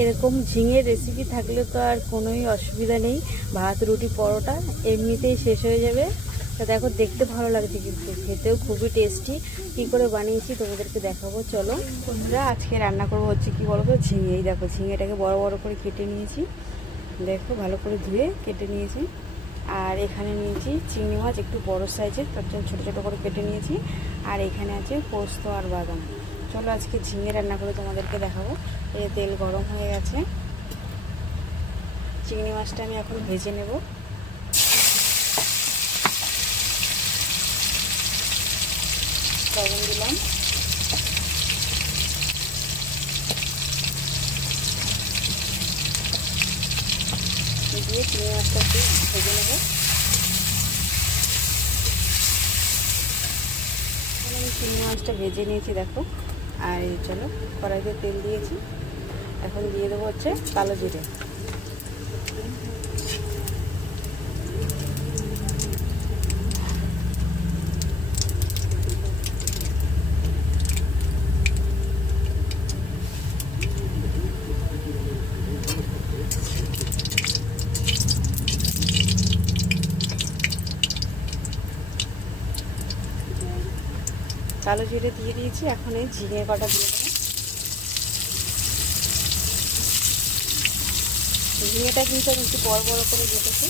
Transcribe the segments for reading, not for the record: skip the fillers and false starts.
এরকম ঝিঙের রেসিপি থাকলে তো আর কোনোই অসুবিধা নেই, ভাত রুটি পরোটা এমনিতেই শেষ হয়ে যাবে। তা দেখো দেখতে ভালো লাগছে কিন্তু খেতেও খুবই টেস্টি। কী করে বানিয়েছি তোমাদেরকে দেখাবো, চলো। বন্ধুরা আজকে রান্না করবো হচ্ছে কি বলো তো, ঝিঙে। এই দেখো ঝিঙেটাকে বড় বড় করে কেটে নিয়েছি, দেখো ভালো করে ধুয়ে কেটে নিয়েছি। আর এখানে নিয়েছি চিংড়ি মাছ একটু বড় সাইজের, তার জন্য ছোটো ছোটো করে কেটে নিয়েছি। আর এখানে আছে পোস্ত আর বাদাম। চলো আজকে ঝিঙে রান্না করে তোমাদেরকে দেখাবো। এই তেল গরম হয়ে গেছে, চিংড়ি মাছটা আমি এখন ভেজে নেব। লবণ দিলাম, দিয়ে চিংড়ি মাছটা একটু ভেজে নেব। আমি চিংড়ি মাছটা ভেজে নিয়েছি দেখো। আর চলো কড়াইতে তেল দিয়েছি, এখন দিয়ে দেবো হচ্ছে কালো জিরে। কালো জিরে দিয়ে দিয়েছি, এখন এই ঝিঙে কটা দিয়ে দেবো। ঝিঙেটা কিন্তু আমি একটু বড় বড় করে কেটেছি,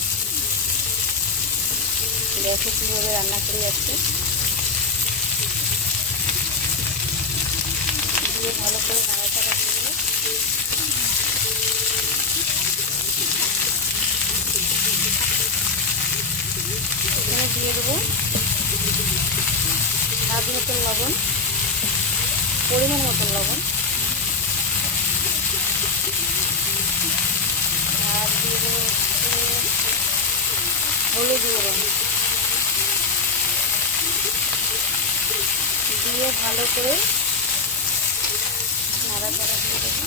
দেখো কীভাবে রান্না করে যাচ্ছে। দিয়ে ভালো করে নাড়াচাড়া দিয়ে দেবো। এখানে দিয়ে দেবো স্বাদ মতন লবণ, পরিমাণ মতন লবণ। আর দিয়ে দেবো হলুদ গুঁড়ো, দিয়ে ভালো করে নাড়াচাড়া দিয়ে দেবো।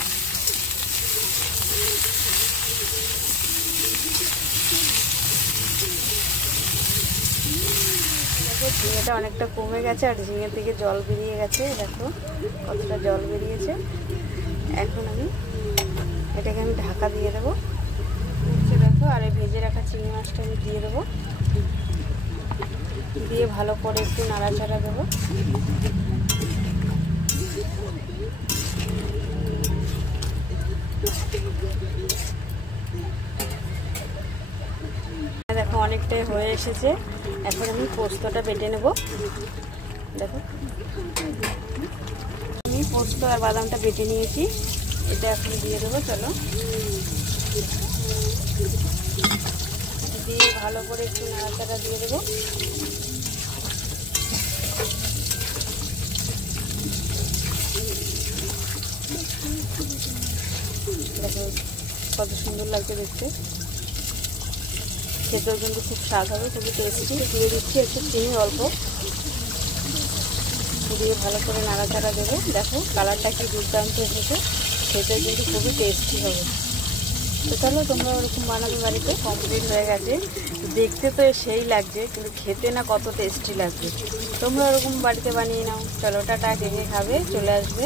ঝিঙেটা অনেকটা কমে গেছে, আর ঝিঙে থেকে জল বেরিয়ে গেছে, দেখো কতটা জল বেরিয়েছে। এখন আমি এটাকে ঢাকা দিয়ে দেবো, দেখো। আর এই ভেজে রাখা চিংড়ি মাছটা আমি দিয়ে দেবো, দিয়ে ভালো করে একটু নাড়াচাড়া দেবো। দেখো অনেকটাই হয়ে এসেছে, এখন আমি পোস্তটা বেটে নেব। দেখো আমি পোস্ত আর বাদামটা বেটে নিয়েছি, এটা এখন দিয়ে দেবো। চলো দিয়ে ভালো করে একটু নাড়াচাড়া দিয়ে দেবো। দেখো কত সুন্দর লাগছে দেখতে, খেতেও কিন্তু খুব স্বাদ হবে, খুবই টেস্টি। দিয়ে দিচ্ছি একটু চিনি অল্প, দিয়ে ভালো করে নাড়াচাড়া দেবো। দেখো কালারটা কি দুর্দান্ত এসেছে, খেতেও কিন্তু খুবই টেস্টি হবে। তো চলো তোমরা ওরকম বানাবে বাড়িতে। কমপ্লিট হয়ে গেছে, দেখতে তো সেই লাগছে, কিন্তু খেতে না কত টেস্টি লাগবে। তোমরা ওরকম বাড়িতে বানিয়ে নাও। চলো টাটা, কে কে খাবে চলে আসবে।